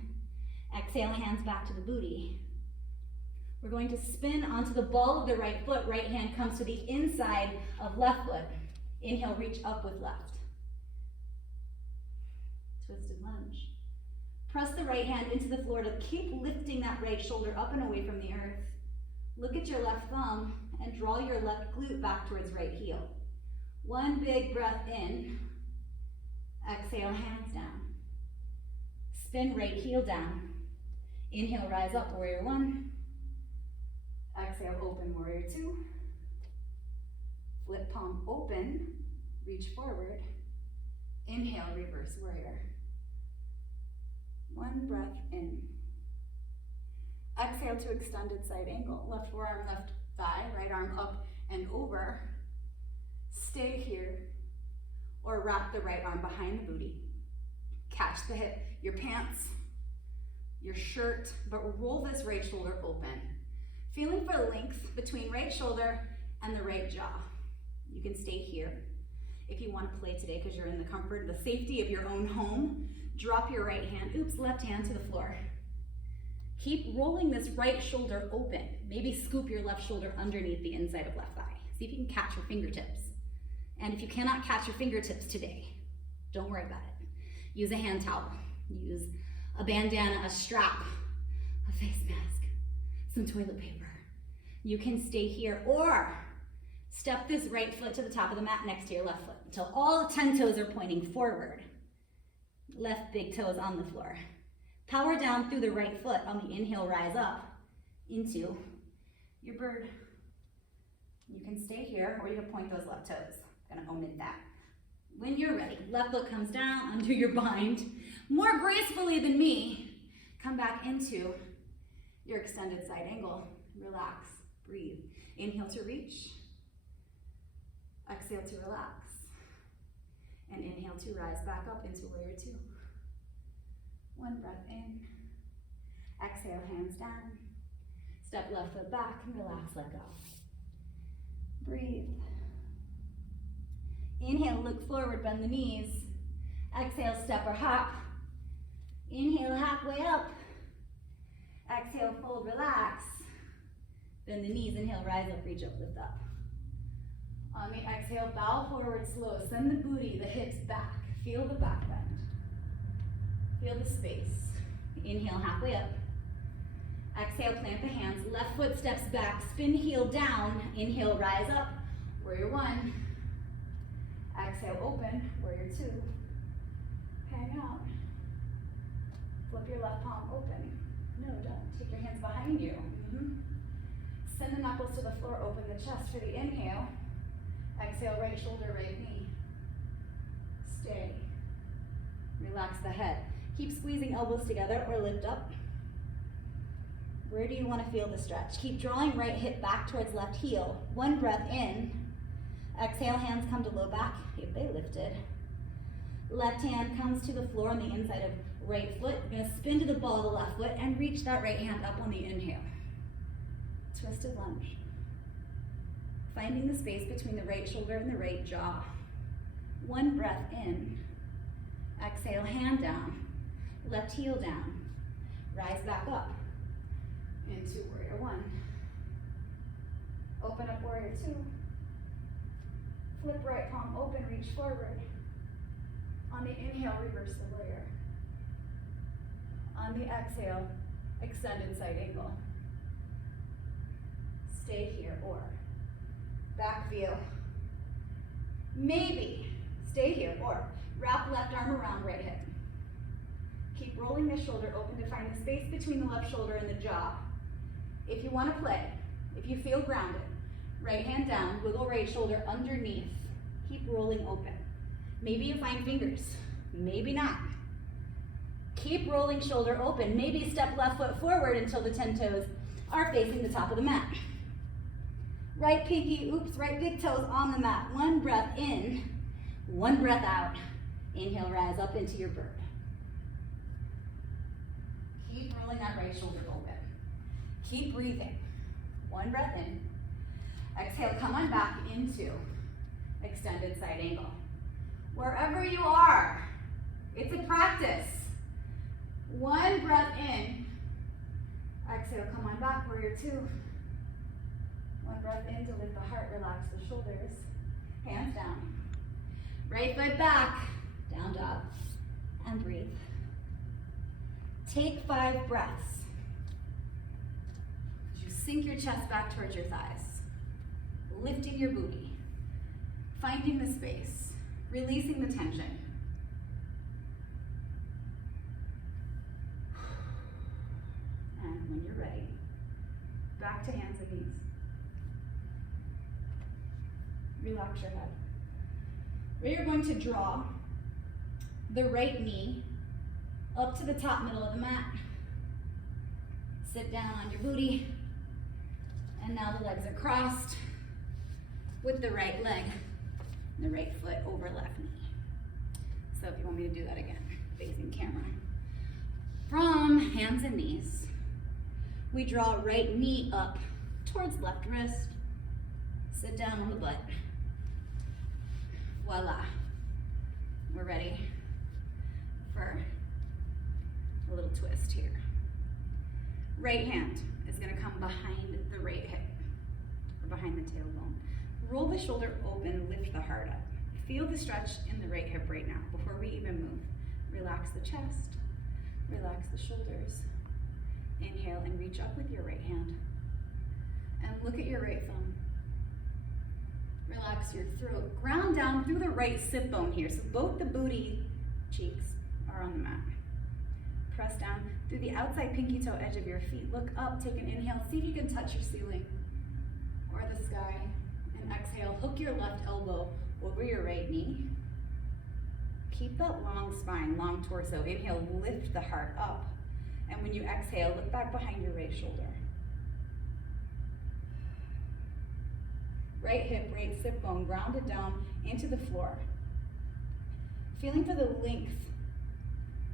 Exhale, hands back to the booty. We're going to spin onto the ball of the right foot. Right hand comes to the inside of left foot. Inhale, reach up with left. Twisted lunge. Press the right hand into the floor to keep lifting that right shoulder up and away from the earth. Look at your left thumb and draw your left glute back towards right heel. One big breath in. Exhale, hands down. Spin right heel down. Inhale, rise up, warrior one. Exhale, open, warrior two. Flip palm open, reach forward. Inhale, reverse warrior. One breath in. Exhale to extended side angle. Left forearm, left thigh, right arm up and over. Stay here, or wrap the right arm behind the booty. Catch the hip, your pants, your shirt, but roll this right shoulder open. Feeling for length between right shoulder and the right jaw. You can stay here. If you want to play today because you're in the comfort, the safety of your own home, drop your right hand, left hand to the floor. Keep rolling this right shoulder open. Maybe scoop your left shoulder underneath the inside of left thigh. See if you can catch your fingertips. And if you cannot catch your fingertips today, don't worry about it. Use a hand towel, use a bandana, a strap, a face mask, some toilet paper. You can stay here or step this right foot to the top of the mat next to your left foot until all the 10 toes are pointing forward. Left big toes on the floor. Power down through the right foot on the inhale, rise up into your bird. You can stay here or you can point those left toes. I'm gonna omit that. When you're ready, left foot comes down under your bind. More gracefully than me, come back into your extended side angle. Relax, breathe. Inhale to reach. Exhale to relax. And inhale to rise back up into warrior two. One breath in. Exhale, hands down. Step left foot back and relax, let go. Breathe. Inhale, look forward, bend the knees. Exhale, step or hop. Inhale, halfway up. Exhale, fold, relax. Bend the knees, inhale, rise up, reach up, lift up. On the exhale, bow forward slow. Send the booty, the hips back. Feel the back bend. Feel the space. Inhale, halfway up. Exhale, plant the hands. Left foot steps back, spin heel down. Inhale, rise up, warrior one. Exhale, open, warrior two. Hang out. Flip your left palm open. No, don't. Take your hands behind you. Send the knuckles to the floor, open the chest for the inhale. Exhale, right shoulder, right knee. Stay. Relax the head. Keep squeezing elbows together or lift up. Where do you want to feel the stretch? Keep drawing right hip back towards left heel. One breath in. Exhale, hands come to low back if they lifted. Left hand comes to the floor on the inside of right foot. You're going to spin to the ball of the left foot and reach that right hand up on the inhale. Twisted lunge. Finding the space between the right shoulder and the right jaw. One breath in. Exhale, hand down. Left heel down. Rise back up into warrior one. Open up warrior two. Flip right palm open, reach forward. On the inhale, reverse the warrior. On the exhale, extended side angle. Stay here or back view. Maybe stay here or wrap left arm around right hip. Keep rolling the shoulder open to find the space between the left shoulder and the jaw. If you want to play, if you feel grounded, right hand down, wiggle right shoulder underneath. Keep rolling open. Maybe you find fingers, maybe not. Keep rolling shoulder open. Maybe step left foot forward until the 10 toes are facing the top of the mat. Right pinky, right big toes on the mat. One breath in, one breath out. Inhale, rise up into your bird. Keep rolling that right shoulder open. Keep breathing. One breath in. Exhale, come on back into extended side angle. Wherever you are, it's a practice. One breath in. Exhale, come on back, warrior two. One breath in to lift the heart, relax the shoulders. Hands down. Right foot back, down dog, and breathe. Take 5 breaths. As you sink your chest back towards your thighs, lifting your booty, finding the space, releasing the tension. And when you're ready, back to hands and knees. Relax your head. We are going to draw the right knee up to the top middle of the mat. Sit down on your booty. And now the legs are crossed with the right leg and the right foot over left knee. So if you want me to do that again, facing camera. From hands and knees, we draw right knee up towards left wrist. Sit down on the butt. Voila. We're ready for a little twist here. Right hand is gonna come behind the right hip, or behind the tailbone. Roll the shoulder open, lift the heart up. Feel the stretch in the right hip right now before we even move. Relax the chest, relax the shoulders. Inhale and reach up with your right hand. And look at your right thumb. Relax your throat. Ground down through the right sit bone here. So both the booty cheeks are on the mat. Press down through the outside pinky toe edge of your feet. Look up, take an inhale. See if you can touch your ceiling or the sky. And exhale, hook your left elbow over your right knee. Keep that long spine, long torso. Inhale, lift the heart up. And when you exhale, look back behind your right shoulder. Right hip, right sit bone, grounded down into the floor. Feeling for the length,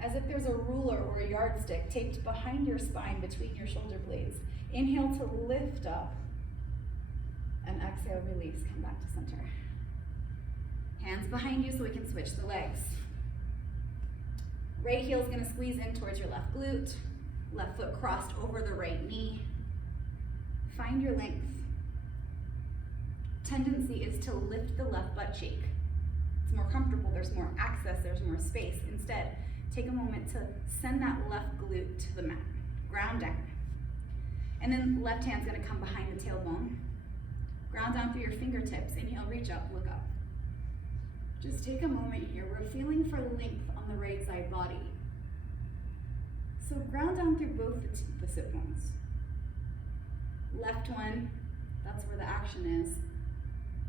as if there's a ruler or a yardstick taped behind your spine between your shoulder blades. Inhale to lift up, and exhale, release, come back to center. Hands behind you so we can switch the legs. Right heel is gonna squeeze in towards your left glute, left foot crossed over the right knee. Find your length. Tendency is to lift the left butt cheek. It's more comfortable, there's more access, there's more space. Instead, take a moment to send that left glute to the mat. Ground down. And then left hand's gonna come behind the tailbone. Ground down through your fingertips. Inhale, reach up, look up. Just take a moment here. We're feeling for length on the right side body. So ground down through both the sit bones. Left one, that's where the action is.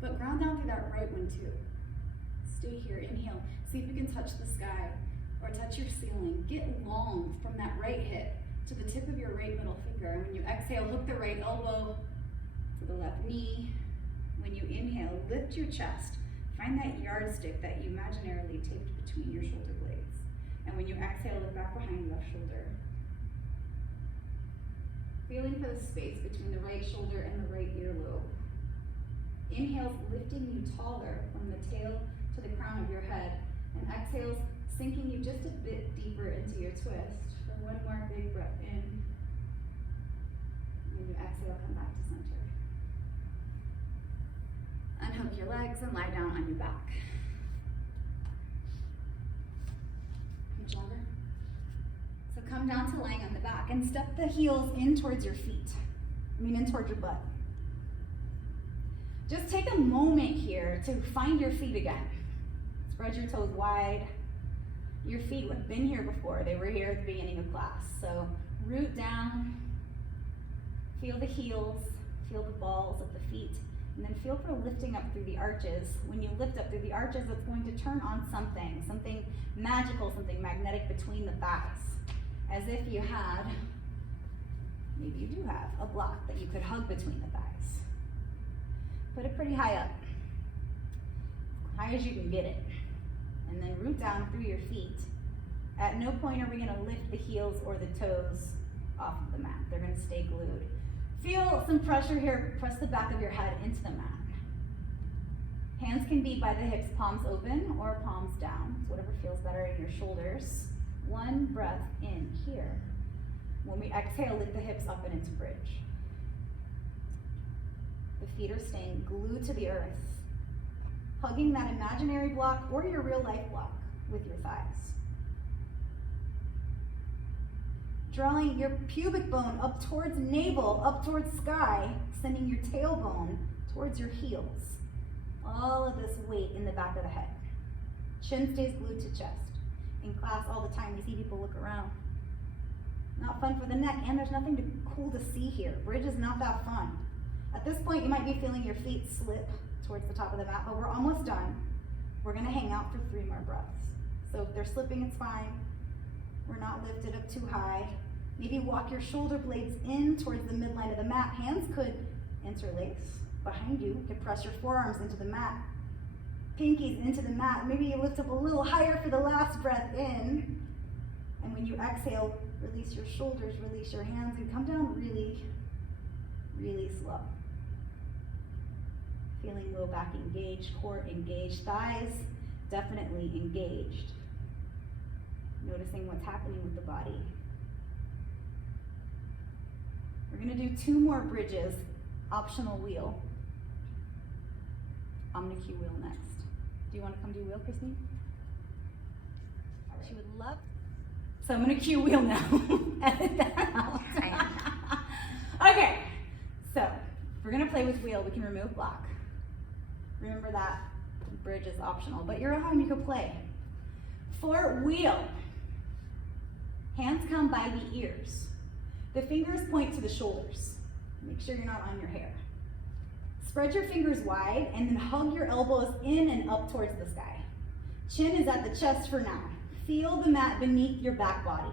But ground down through that right one too. Stay here, inhale. See if you can touch the sky or touch your ceiling. Get long from that right hip to the tip of your right middle finger. And when you exhale, hook the right elbow to the left knee. When you inhale, lift your chest. Find that yardstick that you imaginarily taped between your shoulder blades. And when you exhale, look back behind left shoulder. Feeling for the space between the right shoulder and the right earlobe. Inhales lifting you taller from the tail to the crown of your head. And exhales sinking you just a bit deeper into your twist. For one more big breath in. And when you exhale, come back to center. Unhook your legs and lie down on your back. Much longer. So come down to lying on the back and step the heels in towards your feet. In towards your butt. Just take a moment here to find your feet again. Spread your toes wide. Your feet have been here before. They were here at the beginning of class. So root down. Feel the heels. Feel the balls of the feet. And then feel for lifting up through the arches. When you lift up through the arches, it's going to turn on something magical, something magnetic between the thighs. As if you had, maybe you do have, a block that you could hug between the thighs. Put it pretty high up, as high as you can get it. And then root down through your feet. At no point are we gonna lift the heels or the toes off of the mat. They're gonna stay glued. Feel some pressure here, press the back of your head into the mat. Hands can be by the hips, palms open or palms down, whatever feels better in your shoulders. One breath in here. When we exhale, lift the hips up and into bridge. The feet are staying glued to the earth, hugging that imaginary block or your real life block with your thighs. Drawing your pubic bone up towards navel, up towards sky, sending your tailbone towards your heels. All of this weight in the back of the head. Chin stays glued to chest. In class all the time, we see people look around. Not fun for the neck, and there's nothing cool to see here. Bridge is not that fun. At this point, you might be feeling your feet slip towards the top of the mat, but we're almost done. We're gonna hang out for 3 more breaths. So if they're slipping, it's fine. We're not lifted up too high. Maybe walk your shoulder blades in towards the midline of the mat. Hands could interlace behind you. You could press your forearms into the mat. Pinkies into the mat. Maybe you lift up a little higher for the last breath in. And when you exhale, release your shoulders, release your hands. You come down really, really slow. Feeling low back engaged, core engaged, thighs definitely engaged. Noticing what's happening with the body. We're gonna do 2 more bridges, optional wheel. I'm gonna cue wheel next. Do you wanna come do wheel, Christine? She would love. So I'm gonna cue wheel now. Edit that out. Okay, so if we're gonna play with wheel, we can remove block. Remember that bridge is optional, but you're at home, you can play. For wheel, hands come by the ears. The fingers point to the shoulders. Make sure you're not on your hair. Spread your fingers wide and then hug your elbows in and up towards the sky. Chin is at the chest for now. Feel the mat beneath your back body.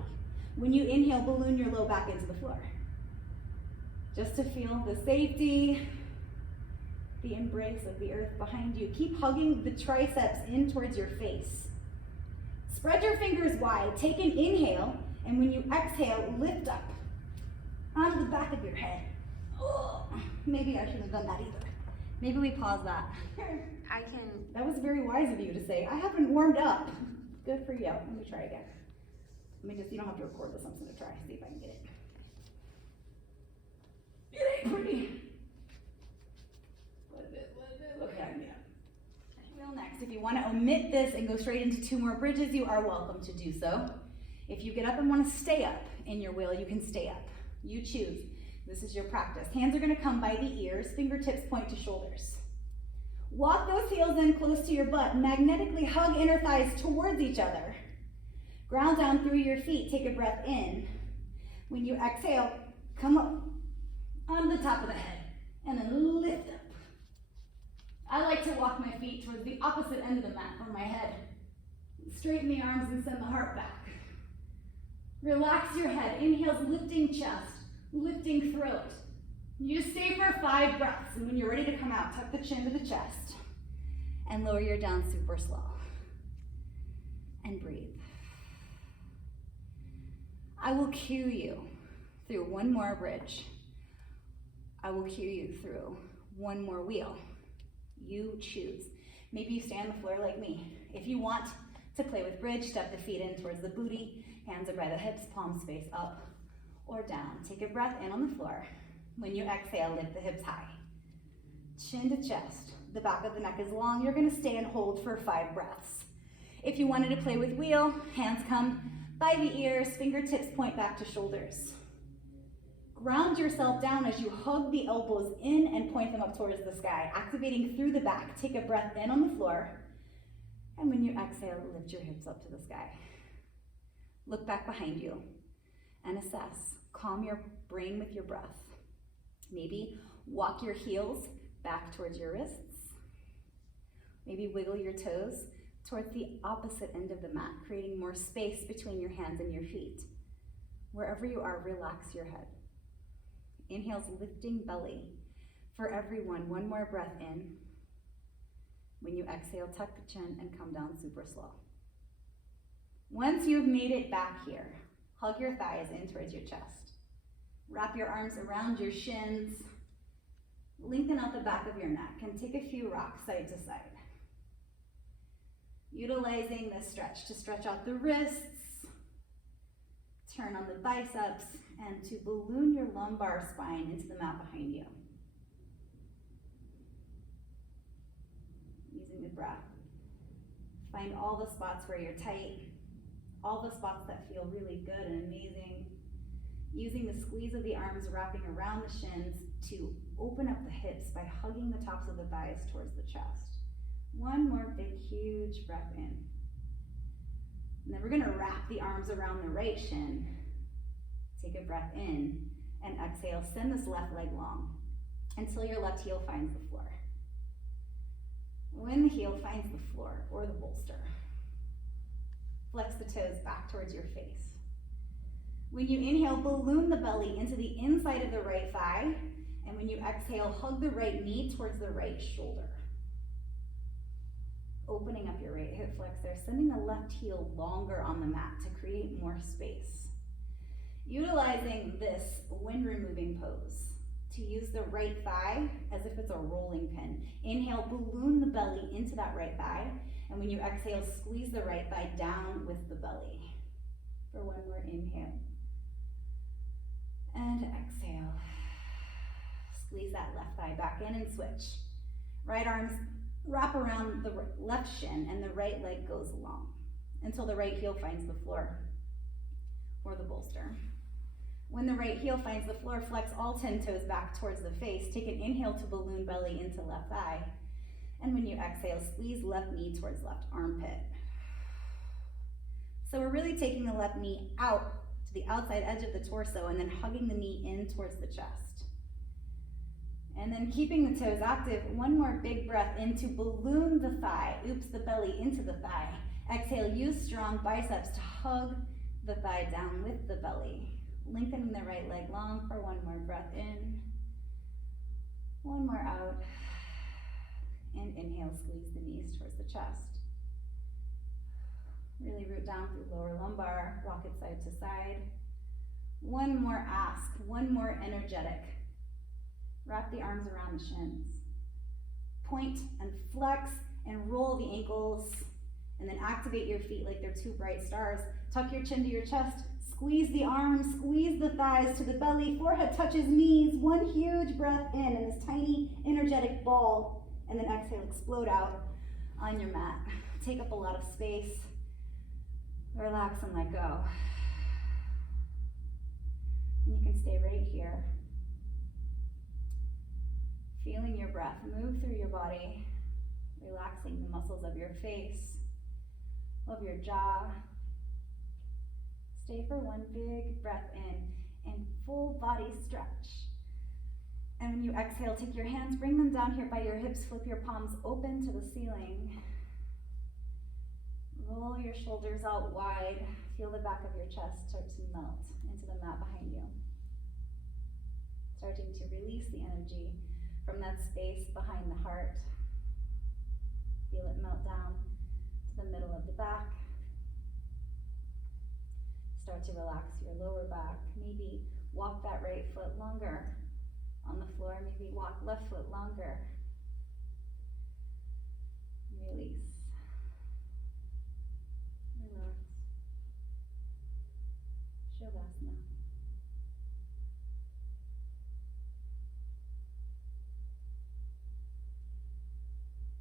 When you inhale, balloon your low back into the floor. Just to feel the safety, the embrace of the earth behind you. Keep hugging the triceps in towards your face. Spread your fingers wide. Take an inhale, and when you exhale, lift up onto the back of your head. Oh, maybe I shouldn't have done that either. Maybe we pause that. I can. That was very wise of you to say, I haven't warmed up. Good for you. Let me try again. You don't have to record this. I'm just gonna try, see if I can get it. It ain't pretty. What is it? Okay, yeah. Wheel next. If you want to omit this and go straight into 2 more bridges, you are welcome to do so. If you get up and want to stay up in your wheel, you can stay up. You choose. This is your practice. Hands are going to come by the ears, fingertips point to shoulders. Walk those heels in close to your butt. Magnetically hug inner thighs towards each other. Ground down through your feet. Take a breath in. When you exhale, come up on the top of the head and then lift up. I like to walk my feet towards the opposite end of the mat from my head. Straighten the arms and send the heart back. Relax your head. Inhales, lifting chest, lifting throat. You stay for 5 breaths, and when you're ready to come out, tuck the chin to the chest and lower your down super slow. And breathe. I will cue you through 1 more bridge. I will cue you through 1 more wheel. You choose. Maybe you stay on the floor like me. If you want to play with bridge, step the feet in towards the booty, hands are by the hips, palms face up or down. Take a breath in on the floor. When you exhale, lift the hips high. Chin to chest. The back of the neck is long. You're gonna stay and hold for 5 breaths. If you wanted to play with wheel, hands come by the ears, fingertips point back to shoulders. Ground yourself down as you hug the elbows in and point them up towards the sky, activating through the back. Take a breath in on the floor. And when you exhale, lift your hips up to the sky. Look back behind you and assess. Calm your brain with your breath. Maybe walk your heels back towards your wrists. Maybe wiggle your toes towards the opposite end of the mat, creating more space between your hands and your feet. Wherever you are, relax your head. Inhales, lifting belly. For everyone, 1 more breath in. When you exhale, tuck the chin and come down super slow. Once you've made it back here, hug your thighs in towards your chest. Wrap your arms around your shins. Lengthen out the back of your neck and take a few rocks side to side. Utilizing this stretch to stretch out the wrists, turn on the biceps, and to balloon your lumbar spine into the mat behind you. Using the breath. Find all the spots where you're tight, all the spots that feel really good and amazing. Using the squeeze of the arms wrapping around the shins to open up the hips by hugging the tops of the thighs towards the chest. One more big, huge breath in. And then we're gonna wrap the arms around the right shin. Take a breath in and exhale. Send this left leg long until your left heel finds the floor. When the heel finds the floor or the bolster, flex the toes back towards your face. When you inhale, balloon the belly into the inside of the right thigh. And when you exhale, hug the right knee towards the right shoulder. Opening up your right hip flexor, sending the left heel longer on the mat to create more space. Utilizing this wind removing pose to use the right thigh as if it's a rolling pin. Inhale, balloon the belly into that right thigh. And when you exhale, squeeze the right thigh down with the belly. For one more inhale. And exhale. Squeeze that left thigh back in and switch. Right arms wrap around the left shin and the right leg goes along until the right heel finds the floor or the bolster. When the right heel finds the floor, flex all 10 toes back towards the face. Take an inhale to balloon belly into left thigh. And when you exhale, squeeze left knee towards left armpit. So we're really taking the left knee out to the outside edge of the torso and then hugging the knee in towards the chest. And then keeping the toes active, one more big breath in to balloon the thigh, the belly into the thigh. Exhale, use strong biceps to hug the thigh down with the belly. Lengthening the right leg long for one more breath in. One more out. And inhale, squeeze the knees towards the chest. Really root down through lower lumbar, rock it side to side. One more ask, one more energetic. Wrap the arms around the shins. Point and flex and roll the ankles, and then activate your feet like they're two bright stars. Tuck your chin to your chest, squeeze the arms, squeeze the thighs to the belly, forehead touches knees, one huge breath in this tiny energetic ball, and then exhale, explode out on your mat. Take up a lot of space, relax and let go. And you can stay right here. Feeling your breath move through your body, relaxing the muscles of your face, of your jaw. Stay for one big breath in and full body stretch. And when you exhale, take your hands, bring them down here by your hips, flip your palms open to the ceiling. Roll your shoulders out wide. Feel the back of your chest start to melt into the mat behind you. Starting to release the energy from that space behind the heart. Feel it melt down to the middle of the back. Start to relax your lower back. Maybe walk that right foot longer on the floor. Maybe walk left foot longer. Release. Relax. Shavasana.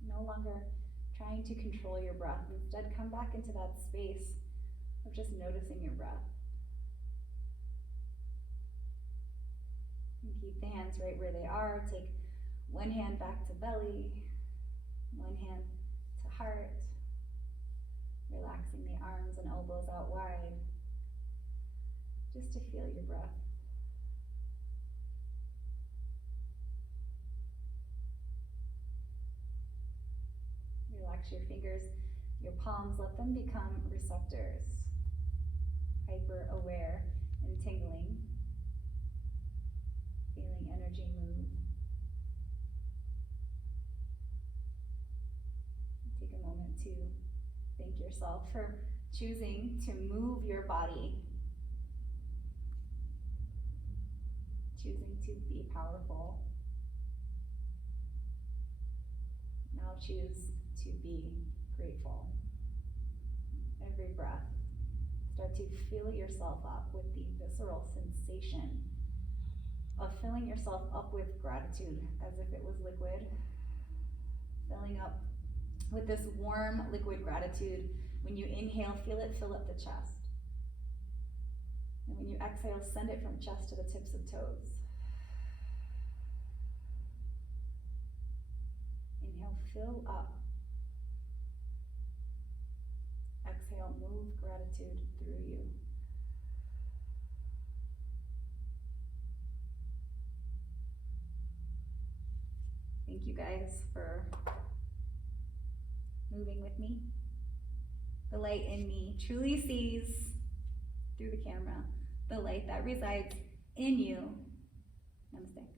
No longer trying to control your breath. Instead, come back into that space of just noticing your breath. And keep the hands right where they are. Take one hand back to belly, one hand to heart. Relaxing the arms and elbows out wide, just to feel your breath. Relax your fingers, your palms, let them become receptors, hyper aware and tingling, feeling energy move. Take a moment to thank yourself for choosing to move your body, choosing to be powerful. Now choose to be grateful. Every breath, Start to fill yourself up with the visceral sensation of filling yourself up with gratitude as if it was liquid. Filling up with this warm liquid gratitude. When you inhale, feel it fill up the chest. And when you exhale, send it from chest to the tips of toes. Inhale, fill up. Exhale, move gratitude through you. Thank you guys for moving with me. The light in me truly sees through the camera the light that resides in you. Namaste.